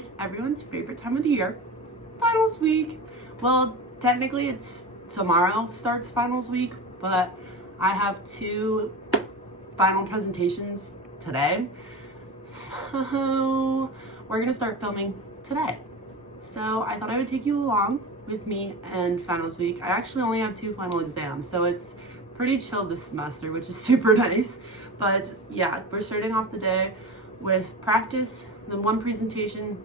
It's everyone's favorite time of the year, finals week. Well, technically it's tomorrow starts finals week, but I have 2 final presentations today. So we're gonna start filming today. So I thought I would take you along with me and finals week. I actually only have 2 final exams, so it's pretty chill this semester, which is super nice. But yeah, we're starting off the day with practice, then 1 presentation,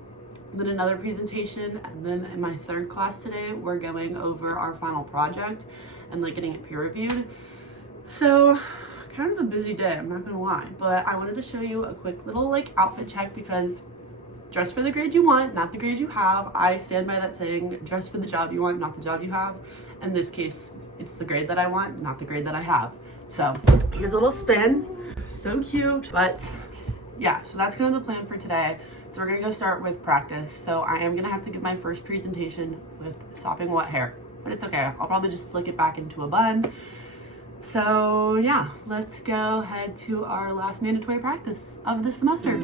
then another presentation, and then in my 3rd class today, we're going over our final project and like getting it peer reviewed. So kind of a busy day, I'm not gonna lie, but I wanted to show you a quick little like outfit check because dress for the grade you want, not the grade you have. I stand by that saying, dress for the job you want, not the job you have. In this case, it's the grade that I want, not the grade that I have. So here's a little spin, so cute. But yeah, so that's kind of the plan for today. So we're gonna go start with practice. So I am gonna have to give my first presentation with sopping wet hair, but it's okay. I'll probably just slick it back into a bun. So yeah, let's go head to our last mandatory practice of the semester.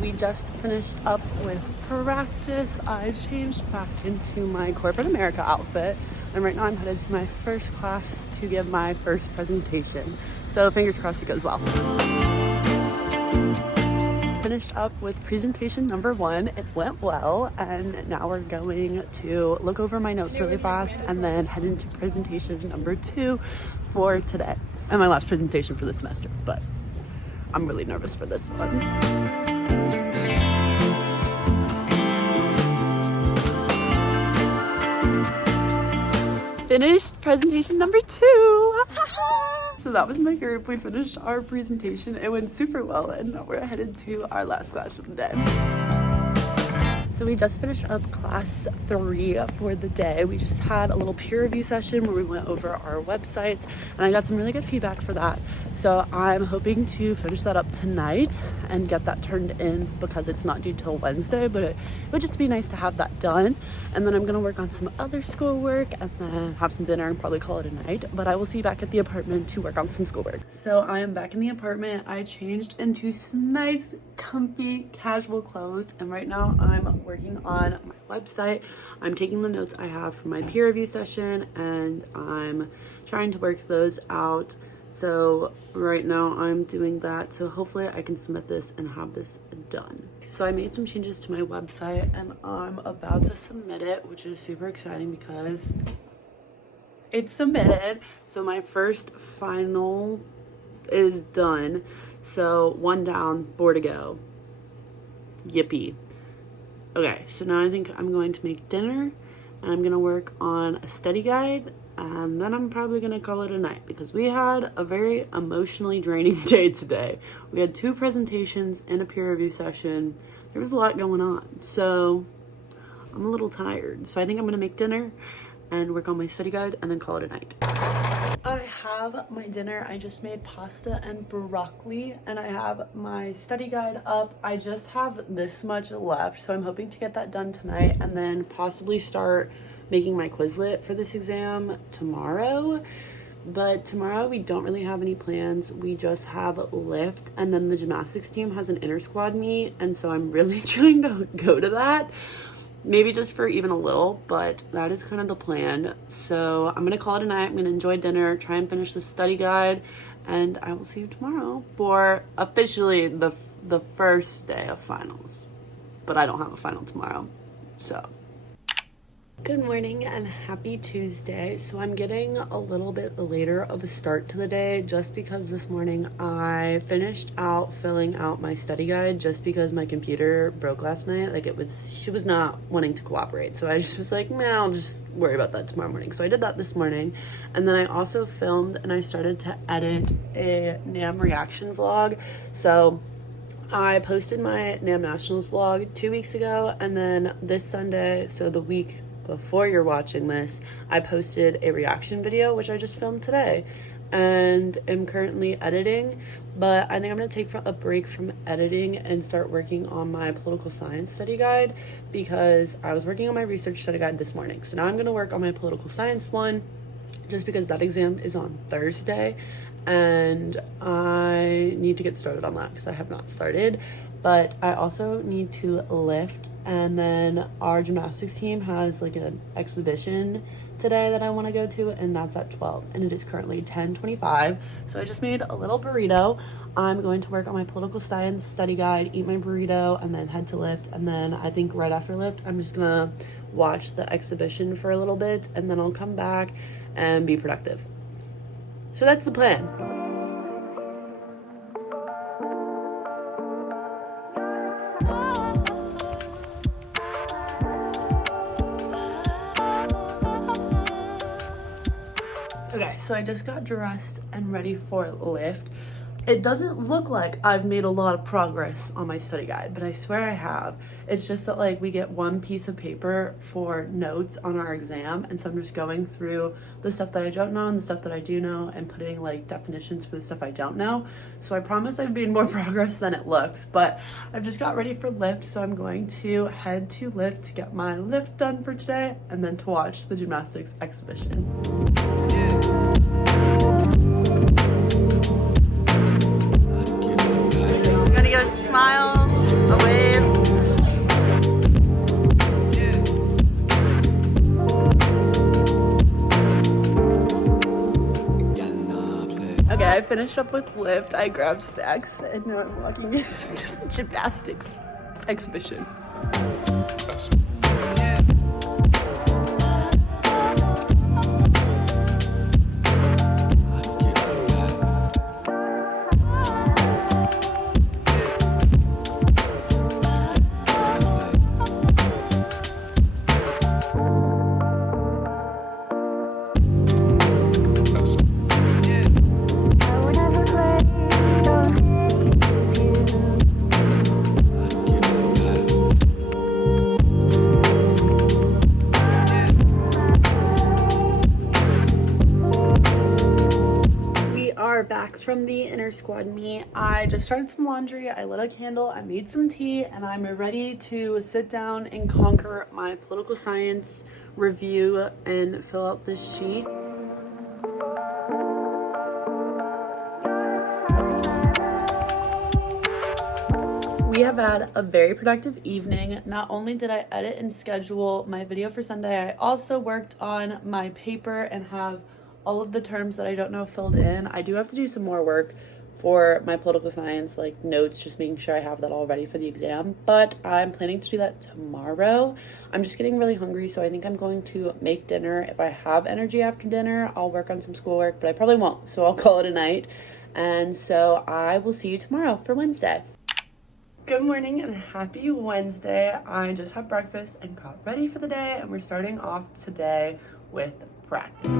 We just finished up with practice. I changed back into my corporate America outfit, and right now I'm headed to my first class to give my first presentation. So fingers crossed it goes well. Finished up with presentation number 1. It went well, and now we're going to look over my notes really fast and then head into presentation number 2 for today. And my last presentation for the semester, but I'm really nervous for this one. Finished presentation number 2. So that was my group. We finished our presentation. It went super well, and now we're headed to our last class of the day. So we just finished up class 3 for the day. We just had a little peer review session where we went over our websites, and I got some really good feedback for that. So I'm hoping to finish that up tonight and get that turned in because it's not due till Wednesday, but it would just be nice to have that done. And then I'm gonna work on some other schoolwork and then have some dinner and probably call it a night. But I will see you back at the apartment to work on some schoolwork. So I am back in the apartment. I changed into some nice, comfy, casual clothes, and right now I'm working on my website. I'm taking the notes I have from my peer review session and I'm trying to work those out. So right now I'm doing that, so hopefully I can submit this and have this done. So I made some changes to my website and I'm about to submit it, which is super exciting because it's submitted. So my first final is done. So 1 down, 4 to go. Yippee. Okay, so now I think I'm going to make dinner and I'm gonna work on a study guide, and then I'm probably gonna call it a night because we had a very emotionally draining day today. We had 2 presentations and a peer review session. There was a lot going on, so I'm a little tired. So I think I'm gonna make dinner and work on my study guide and then call it a night. I have my dinner. I just made pasta and broccoli, and I have my study guide up. I just have this much left, so I'm hoping to get that done tonight and then possibly start making my Quizlet for this exam tomorrow. But tomorrow we don't really have any plans. We just have lift, and then the gymnastics team has an inter squad meet, and so I'm really trying to go to that. Maybe just for even a little, but that is kind of the plan. So I'm gonna call it a night. I'm gonna enjoy dinner, try and finish the study guide, and I will see you tomorrow for officially the first day of finals. But I don't have a final tomorrow, so. Good morning and happy Tuesday. So I'm getting a little bit later of a start to the day just because this morning I finished out filling out my study guide just because my computer broke last night. Like she was not wanting to cooperate. So I just was like, man, I'll just worry about that tomorrow morning. So I did that this morning. And then I also filmed and I started to edit a NAM reaction vlog. So I posted my NAM Nationals vlog 2 weeks ago, and then this Sunday, so the week before you're watching this, I posted a reaction video, which I just filmed today. and am currently editing, but I think I'm going to take a break from editing and start working on my political science study guide, because I was working on my research study guide this morning. So now I'm going to work on my political science one, just because that exam is on Thursday and I need to get started on that because I have not started. But I also need to lift, and then our gymnastics team has like an exhibition today that I want to go to, and that's at 12, and it is currently 10:25. So I just made a little burrito. I'm going to work on my political science study guide, eat my burrito, and then head to lift. And then I think right after lift I'm just gonna watch the exhibition for a little bit, and then I'll come back and be productive. So that's the plan. Okay, so I just got dressed and ready for lift. It doesn't look like I've made a lot of progress on my study guide, but I swear I have. It's just that like we get one piece of paper for notes on our exam, and so I'm just going through the stuff that I don't know and the stuff that I do know and putting like definitions for the stuff I don't know. So I promise I've made more progress than it looks, but I've just got ready for lift, so I'm going to head to lift to get my lift done for today and then to watch the gymnastics exhibition. Gotta give a smile, a wave. Okay, I finished up with lift. I grabbed snacks and now I'm walking into the gymnastics exhibition. Back from the inner squad meet. I just started some laundry, I lit a candle, I made some tea, and I'm ready to sit down and conquer my political science review and fill out this sheet. We have had a very productive evening. Not only did I edit and schedule my video for Sunday, I also worked on my paper and have all of the terms that I don't know filled in. I do have to do some more work for my political science, like notes, just making sure I have that all ready for the exam, but I'm planning to do that tomorrow. I'm just getting really hungry, so I think I'm going to make dinner. If I have energy after dinner, I'll work on some schoolwork, but I probably won't, so I'll call it a night. And so I will see you tomorrow for Wednesday. Good morning and happy Wednesday. I just had breakfast and got ready for the day, and we're starting off today with practice.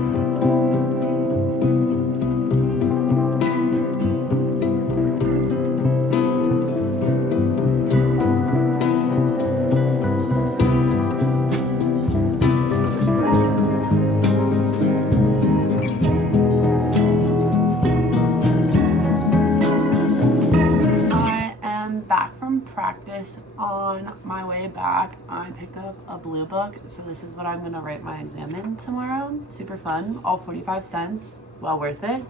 On my way back, I picked up a blue book, so this is what I'm gonna write my exam in tomorrow. Super fun, all 45 cents, well worth it.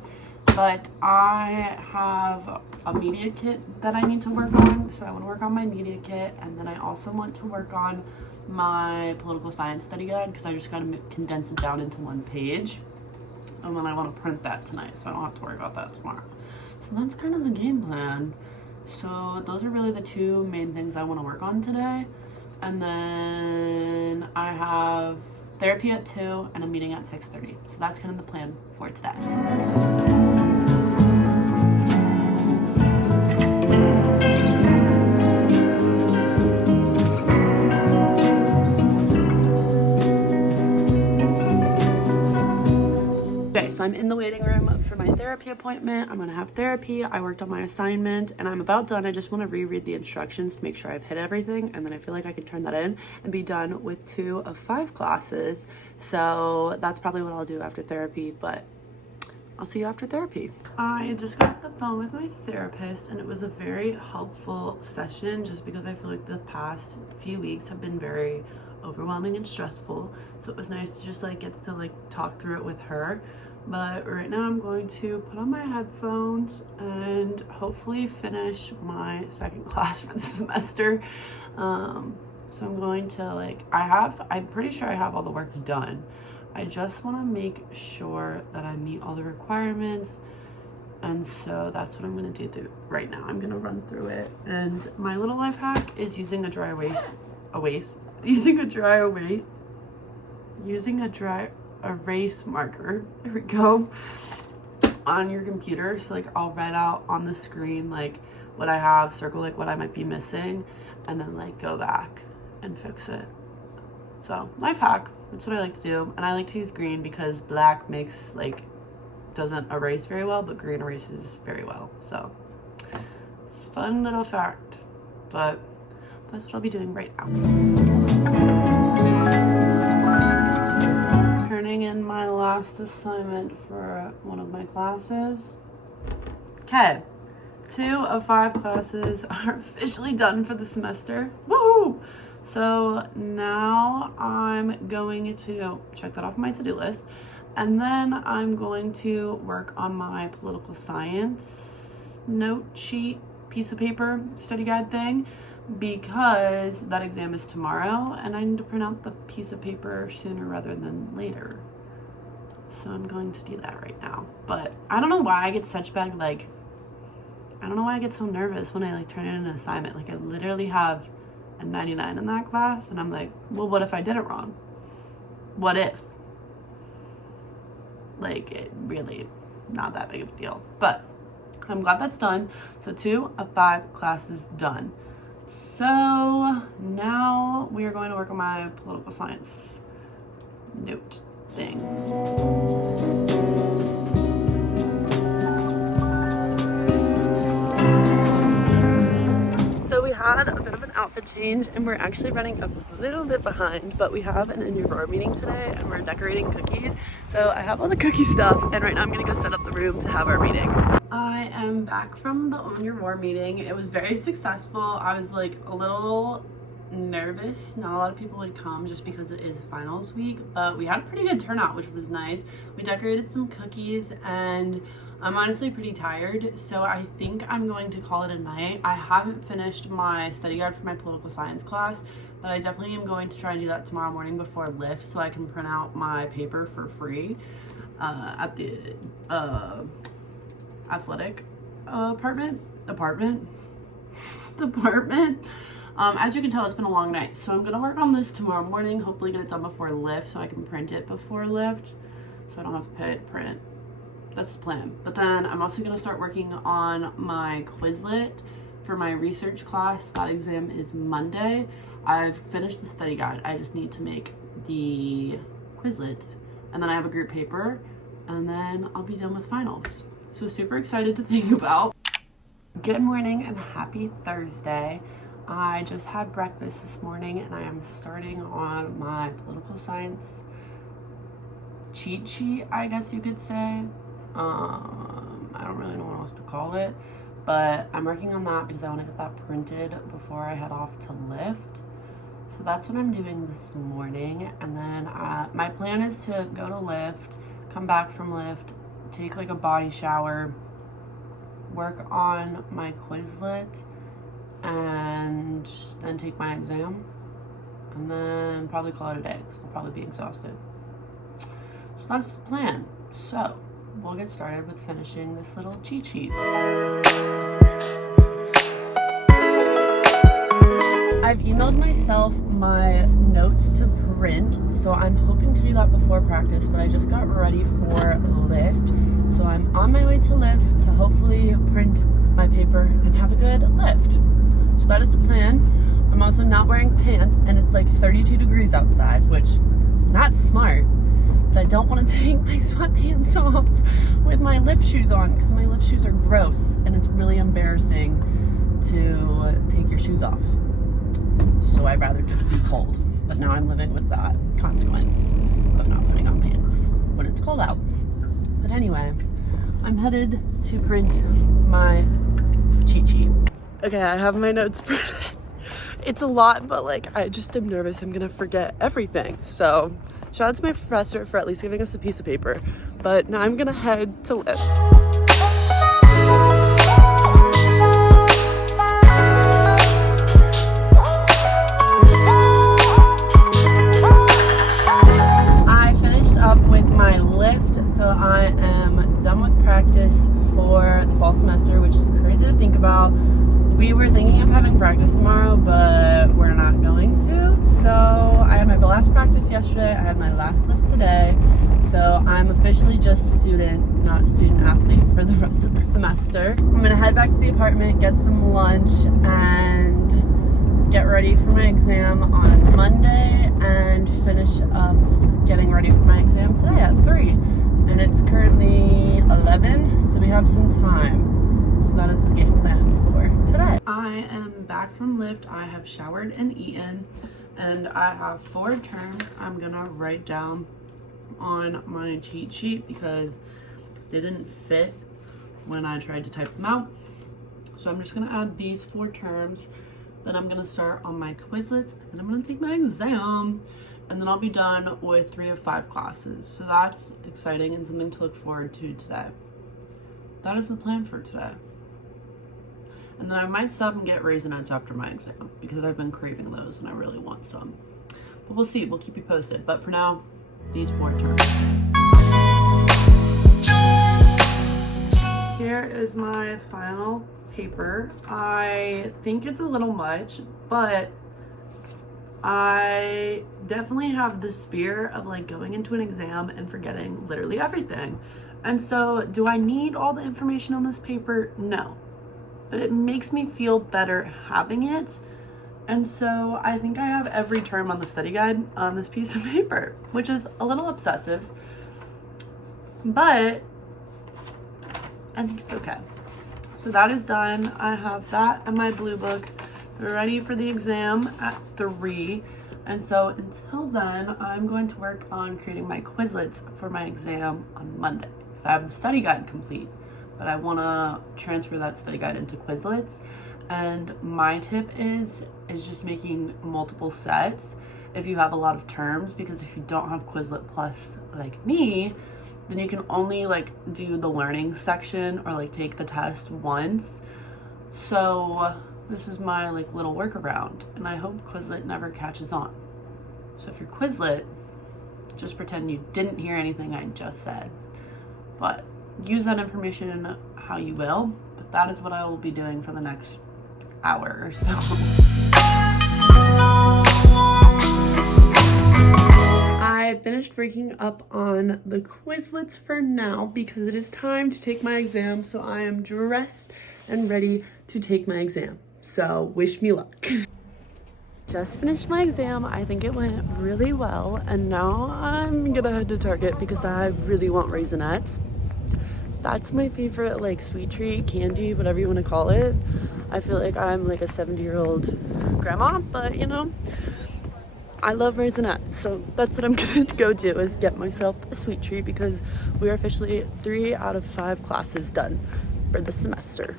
But I have a media kit that I need to work on, so I want to work on my media kit, and then I also want to work on my political science study guide, because I just gotta condense it down into one page, and then I want to print that tonight, so I don't have to worry about that tomorrow. So that's kind of the game plan. So those are really the two main things I want to work on today. And then I have therapy at 2 and a meeting at 6:30. So that's kind of the plan for today. Okay, so I'm in the waiting room for my therapy appointment. I'm gonna have therapy. I worked on my assignment and I'm about done. I just want to reread the instructions to make sure I've hit everything, and then I feel like I can turn that in and be done with 2 of 5 classes. So that's probably what I'll do after therapy, but I'll see you after therapy. I just got off the phone with my therapist, and it was a very helpful session just because I feel like the past few weeks have been very overwhelming and stressful. So it was nice to just like get to like talk through it with her. But right now I'm going to put on my headphones and hopefully finish my second class for the semester. So I'm going to like, I'm pretty sure I have all the work done. I just want to make sure that I meet all the requirements. And so that's what I'm going to do right now. I'm going to run through it. And my little life hack is using a dry erase marker, there we go, on your computer. So like I'll write out on the screen like what I have, circle like what I might be missing, and then like go back and fix it. So life hack, that's what I like to do. And I like to use green because black makes like doesn't erase very well, but green erases very well. So fun little fact, but that's what I'll be doing right now. Turning in my last assignment for one of my classes. Okay, 2 of 5 classes are officially done for the semester. Woohoo! So now I'm going to check that off my to-do list, and then I'm going to work on my political science note sheet piece of paper study guide thing, because that exam is tomorrow and I need to print out the piece of paper sooner rather than later. So I'm going to do that right now. But I don't know why I get such bad, like, I don't know why I get so nervous when I like turn in an assignment. Like I literally have a 99 in that class and I'm like, well, what if I did it wrong? What if? Like, it really not that big of a deal. But I'm glad that's done. So 2 of 5 classes done. So now we are going to work on my political science note thing. So we had a bit of an outfit change and we're actually running a little bit behind, but we have an in your roar meeting today and we're decorating cookies. So I have all the cookie stuff and right now I'm gonna go set up the room to have our meeting. I am back from the On Your Roar meeting. It was very successful. I was like a little nervous. Not a lot of people would come just because it is finals week, but we had a pretty good turnout, which was nice. We decorated some cookies and I'm honestly pretty tired, so I think I'm going to call it a night. I haven't finished my study guide for my political science class, but I definitely am going to try and do that tomorrow morning before lift so I can print out my paper for free at the athletic department. As you can tell, it's been a long night, so I'm gonna work on this tomorrow morning, hopefully get it done before lift so I can print it before lift so I don't have to pay print. That's the plan. But then I'm also gonna start working on my Quizlet for my research class. That exam is Monday. I've finished the study guide. I just need to make the Quizlet, and then I have a group paper, and then I'll be done with finals. So super excited to think about. Good morning and happy Thursday. I just had breakfast this morning and I am starting on my political science cheat sheet, I guess you could say. I don't really know what else to call it, but I'm working on that because I want to get that printed before I head off to lift. So that's what I'm doing this morning, and then my plan is to go to lift, come back from lift, take like a body shower, work on my Quizlet, and then take my exam, and then probably call it a day because I'll probably be exhausted. So that's the plan. So we'll get started with finishing this little cheat sheet. I've emailed myself my notes to print, so I'm hoping to do that before practice, but I just got ready for lift. So I'm on my way to lift to hopefully print my paper and have a good lift. So that is the plan. I'm also not wearing pants and it's like 32 degrees outside, which not smart. But I don't want to take my sweatpants off with my lift shoes on because my lift shoes are gross and it's really embarrassing to take your shoes off. So I'd rather just be cold. But now I'm living with that consequence of not putting on pants when it's cold out. But anyway, I'm headed to print my cheat sheet. Okay, I have my notes printed. It's a lot, but like I just am nervous I'm gonna forget everything. So shout out to my professor for at least giving us a piece of paper. But now I'm gonna head to lift. I finished up with my lift, so I am done with practice for the fall semester, which is crazy to think about. We were thinking of having practice tomorrow, but we're not going to. So I had my last practice yesterday. I had my last lift today. So I'm officially just student, not student athlete for the rest of the semester. I'm gonna head back to the apartment, get some lunch, and get ready for my exam on Monday and finish up getting ready for my exam today at 3. And it's currently 11, so we have some time. So that is the game plan for today. I am back from lift. I have showered and eaten, and I have 4 terms I'm gonna write down on my cheat sheet because they didn't fit when I tried to type them out. So I'm just gonna add these 4 terms. Then I'm gonna start on my Quizlets, and I'm gonna take my exam, and then I'll be done with 3 of 5 classes. So that's exciting and something to look forward to today. That is the plan for today. And then I might stop and get Raisinets after my exam because I've been craving those and I really want some. But we'll see, we'll keep you posted. But for now, these 4 terms. Here is my final paper. I think it's a little much, but I definitely have this fear of like going into an exam and forgetting literally everything. And so do I need all the information on this paper? No. But it makes me feel better having it. And so I think I have every term on the study guide on this piece of paper, which is a little obsessive, but I think it's okay. So that is done. I have that and my blue book ready for the exam at 3. And so until then, I'm going to work on creating my Quizlets for my exam on Monday. So I have the study guide complete, but I want to transfer that study guide into Quizlets. And my tip is just making multiple sets if you have a lot of terms, because if you don't have Quizlet Plus like me, then you can only like do the learning section or like take the test once. So this is my like little workaround, and I hope Quizlet never catches on. So if you're Quizlet, just pretend you didn't hear anything I just said, but use that information how you will. But that is what I will be doing for the next hour or so. I finished breaking up on the Quizlets for now because it is time to take my exam. So I am dressed and ready to take my exam. So wish me luck. Just finished my exam. I think it went really well. And now I'm gonna head to Target because I really want Raisinets. That's my favorite like sweet treat, candy, whatever you want to call it. I feel like I'm like a 70-year-old grandma, but you know, I love Raisinets. So that's what I'm gonna go do, is get myself a sweet treat because we are officially 3 out of 5 classes done for the semester.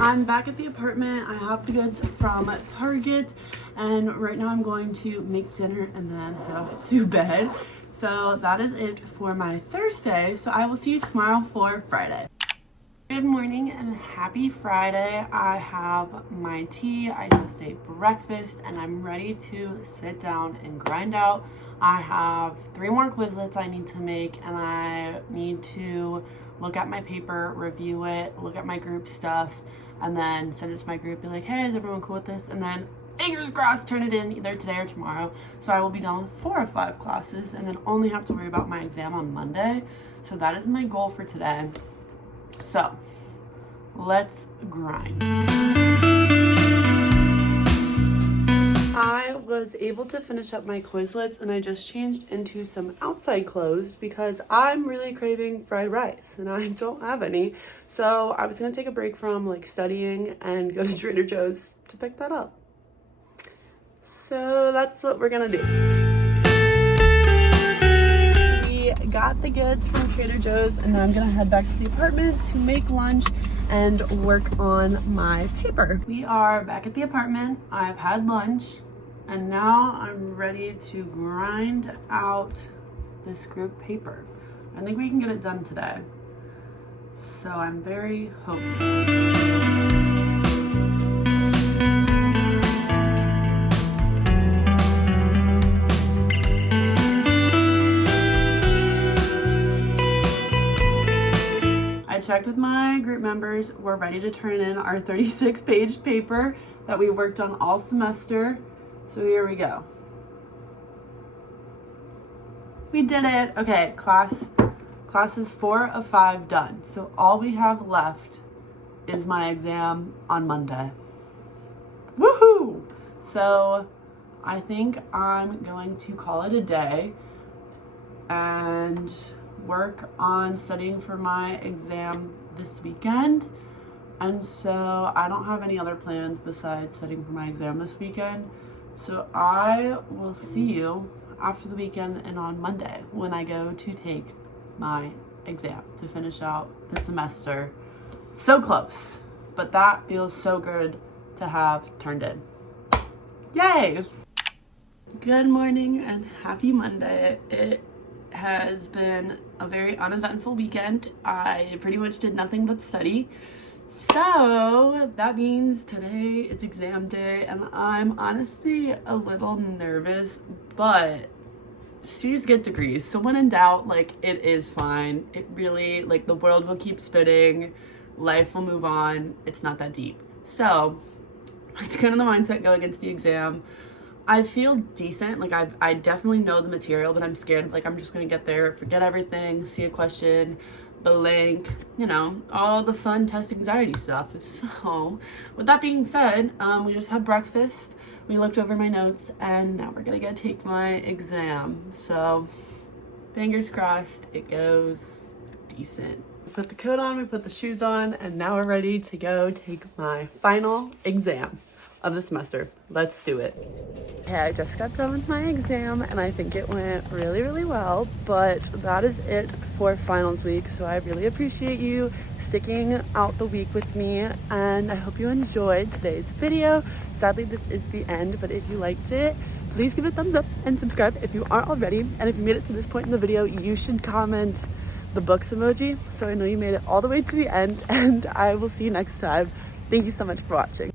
I'm back at the apartment. I have the goods from Target, and right now I'm going to make dinner and then head off to bed. So that is it for my Thursday. So I will see you tomorrow for Friday. Good morning and happy Friday. I have my tea. I just ate breakfast and I'm ready to sit down and grind out. I have 3 more Quizlets I need to make, and I need to look at my paper, review it, look at my group stuff, and then send it to my group, be like, hey, is everyone cool with this? And then fingers crossed, turn it in either today or tomorrow. So I will be done with 4 of 5 classes and then only have to worry about my exam on Monday. So that is my goal for today. So let's grind. I was able to finish up my Quizlets and I just changed into some outside clothes because I'm really craving fried rice and I don't have any. So I was gonna take a break from like studying and go to Trader Joe's to pick that up. So that's what we're gonna do. We got the goods from Trader Joe's and now I'm gonna head back to the apartment to make lunch and work on my paper. We are back at the apartment. I've had lunch and now I'm ready to grind out this group paper. I think we can get it done today. So I'm very hopeful. I checked with my group members. We're ready to turn in our 36-page paper that we worked on all semester. So here we go. We did it. Okay, class is 4 of 5 done. So all we have left is my exam on Monday. Woohoo! So I think I'm going to call it a day and work on studying for my exam this weekend. And so I don't have any other plans besides studying for my exam this weekend. So I will see you after the weekend and on Monday when I go to take my exam to finish out the semester. So close, but that feels so good to have turned in. Yay! Good morning and happy Monday. It has been a very uneventful weekend. I pretty much did nothing but study. So that means today is exam day and I'm honestly a little nervous, but C's get degrees. So when in doubt, like, it is fine. It really, like, the world will keep spinning. Life will move on. It's not that deep. So that's kind of the mindset going into the exam. I feel decent. Like, I definitely know the material, but I'm scared. Like, I'm just going to get there, forget everything, see a question, blank, you know, all the fun test anxiety stuff. So with that being said, we just had breakfast. We looked over my notes and now we're going to go take my exam. So fingers crossed it goes decent. We put the coat on, we put the shoes on, and now we're ready to go take my final exam of the semester. Let's do it. Okay, I just got done with my exam and I think it went really, really well, but that is it for finals week. So I really appreciate you sticking out the week with me and I hope you enjoyed today's video. Sadly, this is the end, but if you liked it, please give it a thumbs up and subscribe if you aren't already. And if you made it to this point in the video, you should comment the books emoji so I know you made it all the way to the end, and I will see you next time. Thank you so much for watching.